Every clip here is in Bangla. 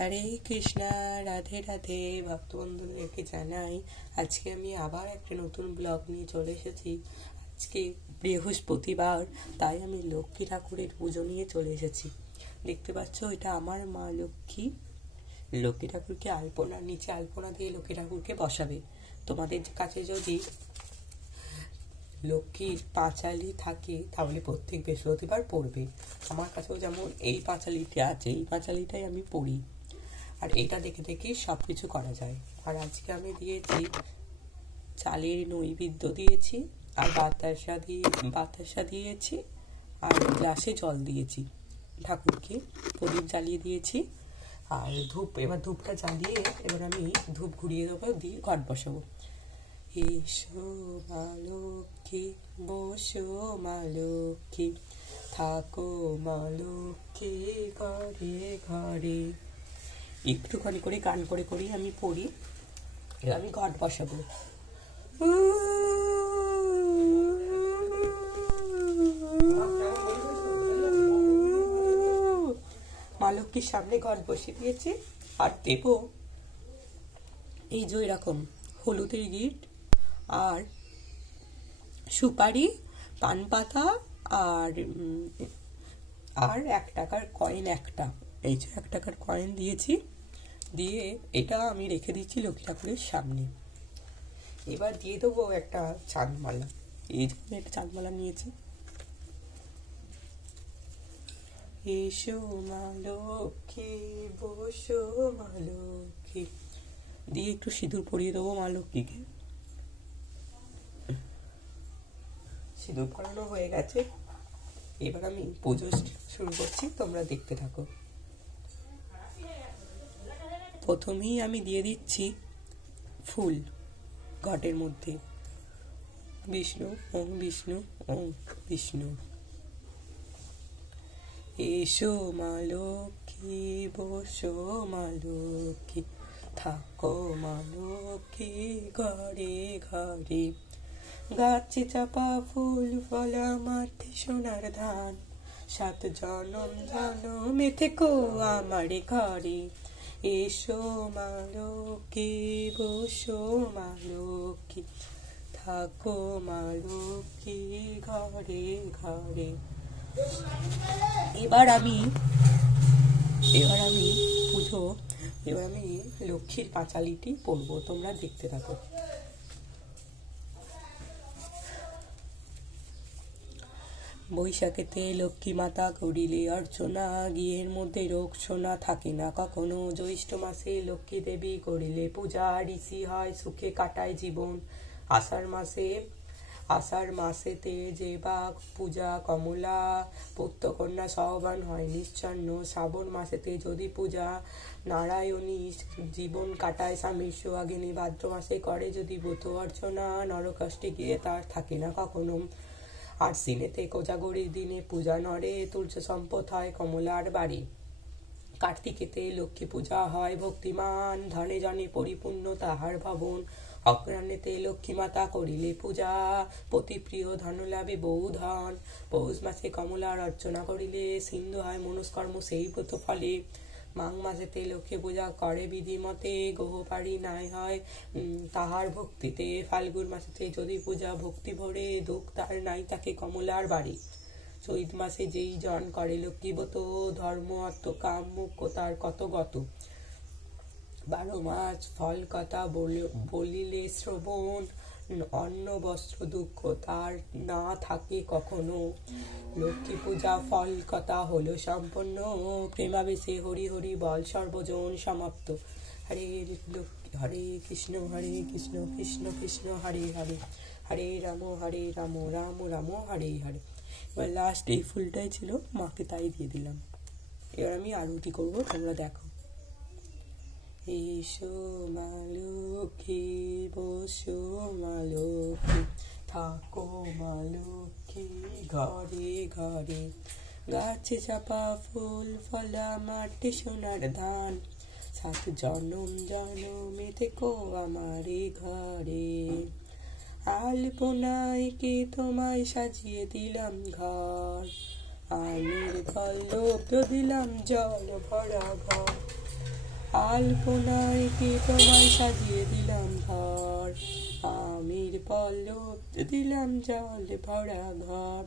হরে কৃষ্ণা, রাধে রাধে। ভক্ত বন্ধুদেরকে জানাই আজকে আমি আবার একটা নতুন ব্লগ নিয়ে চলে এসেছি। আজকে বৃহস্পতিবার, তাই আমি লক্ষ্মী ঠাকুরের পুজো নিয়ে চলে এসেছি। দেখতে পাচ্ছ, এটা আমার মা লক্ষ্মী। লক্ষ্মী ঠাকুরকে নিচে আলপনা দিয়ে লক্ষ্মী ঠাকুরকে বসাবে। তোমাদের কাছে যদি লক্ষ্মীর পাঁচালি থাকে তাহলে প্রত্যেক বৃহস্পতিবার পড়বে। আমার কাছেও যেমন এই পাঁচালিটা আছে, এই পাঁচালিটাই আমি পড়ি, আর এটা দেখে দেখে সব কিছু করা যায়। আর আজকে আমি দিয়েছি চালের নৈবেদ্য দিয়েছি, আর বাতাসা দিয়েছি, আর গ্লাসে জল দিয়েছি। ঠাকুরকে প্রদীপ জ্বালিয়ে দিয়েছি, আর এবার ধূপটা জ্বালিয়ে এবার আমি ধূপ ঘুরিয়ে দেবো, দিয়ে ঘট বসাবো। এসো মা লক্ষ্মী, বসো মা লক্ষ্মী, থাকো মা লক্ষ্মী ঘরে ঘরে। একটুখানি করে গান করে করেই আমি পড়ি। এবার আমি ঘট বসাবো। মা লক্ষ্মীর সামনে ঘট বসিয়ে দিয়েছি, আর দেব এই যে এরকম হলুদের গিট, আর সুপারি, পান পাতা, আর 1 টাকার কয়েন একটা। এই যে 1 টাকার কয়েন দিয়েছি, দিয়ে এটা আমি রেখে দিচ্ছি লক্ষ্মী ঠাকুরের সামনে। এবার দিয়ে দেবো একটা চাঁদমালা। এই যে আমি একটা চাঁদমালা নিয়েছি। এসো মা লক্ষ্মী, বসো মা লক্ষ্মী, দিয়ে একটু সিঁদুর পরিয়ে দেবো মা লক্ষ্মীকে। সিঁদুর পরানো হয়ে গেছে, এবার আমি পুজো শুরু করছি, তোমরা দেখতে থাকো। প্রথমেই আমি দিয়ে দিচ্ছি ফুল ঘটের মধ্যে। বিষ্ণু ওম বিষ্ণু ওম বিষ্ণু। এসো মা লক্ষ্মী, বসো মা লক্ষ্মী, থাকো মা লক্ষ্মী ঘরে ঘরে। গাছে চাপা ফুল ফলা, মাঠে সোনার ধান, 7 জনম জনমে থেকো আমার ঘরে। এসো মা লক্ষ্মী, বসো মা লক্ষ্মী, থাকো মা লক্ষ্মী ঘরে ঘরে। এবার আমি লক্ষ্মীর পাঁচালিটি পড়বো, তোমরা দেখতে থাকো। বৈশাখেতে লক্ষ্মী মাতা করিলে অর্চনা, গৃহের মধ্যে রোগ শোনা থাকে না কখনো। জ্যৈষ্ঠ মাসে লক্ষ্মী দেবী করিলে পূজা, ঋষি হয় সুখে কাটায় জীবন। আষাঢ় মাসেতে যে বাঘ পূজা কমলা, পুত্রকন্যা সহবান হয় নিশ্চন্ন। শ্রাবণ মাসেতে যদি পূজা নারায়ণী, জীবন কাটায় স্বামী সোহাগিনী। ভাদ্র মাসে করে যদি ব্রত অর্চনা, নরকষ্টে গিয়ে তার থাকে না কখনো। আশ্বিনেতে কোজাগরীর দিনে পূজা নরে, তুলসী সম্পদ হয় কমলার বাড়ি। কার্তিকেতে লক্ষ্মী পূজা হয় ভক্তিমান, ধনে জনে পরিপূর্ণ তাহার ভবন। অগ্রহায়ণেতে লক্ষ্মী মাতা করিলে পূজা, পতিপ্রিয় ধনলাভে বহু ধন। পৌষ মাসে কমলার অর্চনা করিলে সিন্ধু হয় মনস্কর্ম সেই ব্রত ফলে। মাঘ মাসেতে লক্ষ্মী পূজা করে বিধিমতে, গৃহপাড়ি নাই হয় তাহার ভক্তিতে। ফাল্গুন মাসেতে যদি পূজা ভক্তি ভরে, দুঃখ তার নাই তাকে কমলার বাড়ি। চৈত মাসে যেই জন করে লক্ষ্মী ব্রত, ধর্ম অর্থ কাম মুখ্য তার কত গত। 12 মাস ফল কথা বলিলে শ্রবণ, অন্ন বস্ত্র দুঃখ তার না থাকে কখনো। লক্ষ্মী পূজা ফল কথা হলো সম্পন্ন, প্রেমাবেশে হরি হরি বল সর্বজন সমাপ্ত। হরে কৃষ্ণ কৃষ্ণ কৃষ্ণ হরে হরে, হরে রাম রাম রাম হরে হরে। এবার লাস্ট এই ফুলটাই ছিল, মাকে তাই দিয়ে দিলাম। এবার আমি আরতি করবো, তোমরা দেখো। এসো মা লক্ষ্মী, বসো মা লক্ষ্মী, থাকো মা লক্ষ্মী ঘরে ঘরে। গাছে চাপা ফুল ফলা, মাঠে সোনার ধান, 7 জনম জনমে থেকো আমার ঘরে। আলপনায় কে তোমায় সাজিয়ে দিলাম ঘর, আমের পল্লব দিলাম জল ভরা ঘর। আলপনায় কি তোমায় সাজিয়ে দিলাম ঘর, আমির পল্লব দিলাম জল ভরা ঘর।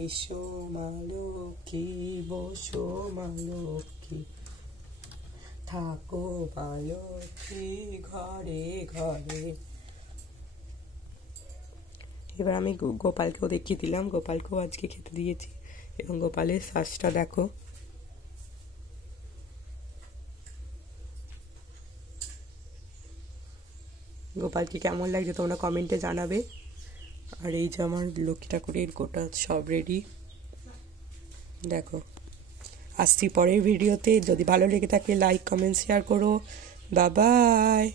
এসো মা লক্ষ্মী, বসো মা লক্ষ্মী, থাকো মা লক্ষ্মী ঘরে ঘরে। এবার আমি গোপালকেও দেখিয়ে দিলাম, গোপালকেও আজকে খেতে দিয়েছি এবং গোপালের শ্বাসটা দেখো। গোপালকে কেমন লাগছে তোমরা কমেন্টে জানাবে। আর এই যে আমার লক্ষ্মী ঠাকুরের গোটা সব রেডি, দেখো। আসছি পরের ভিডিওতে, যদি ভালো লেগে থাকে লাইক কমেন্ট শেয়ার করো। Bye bye.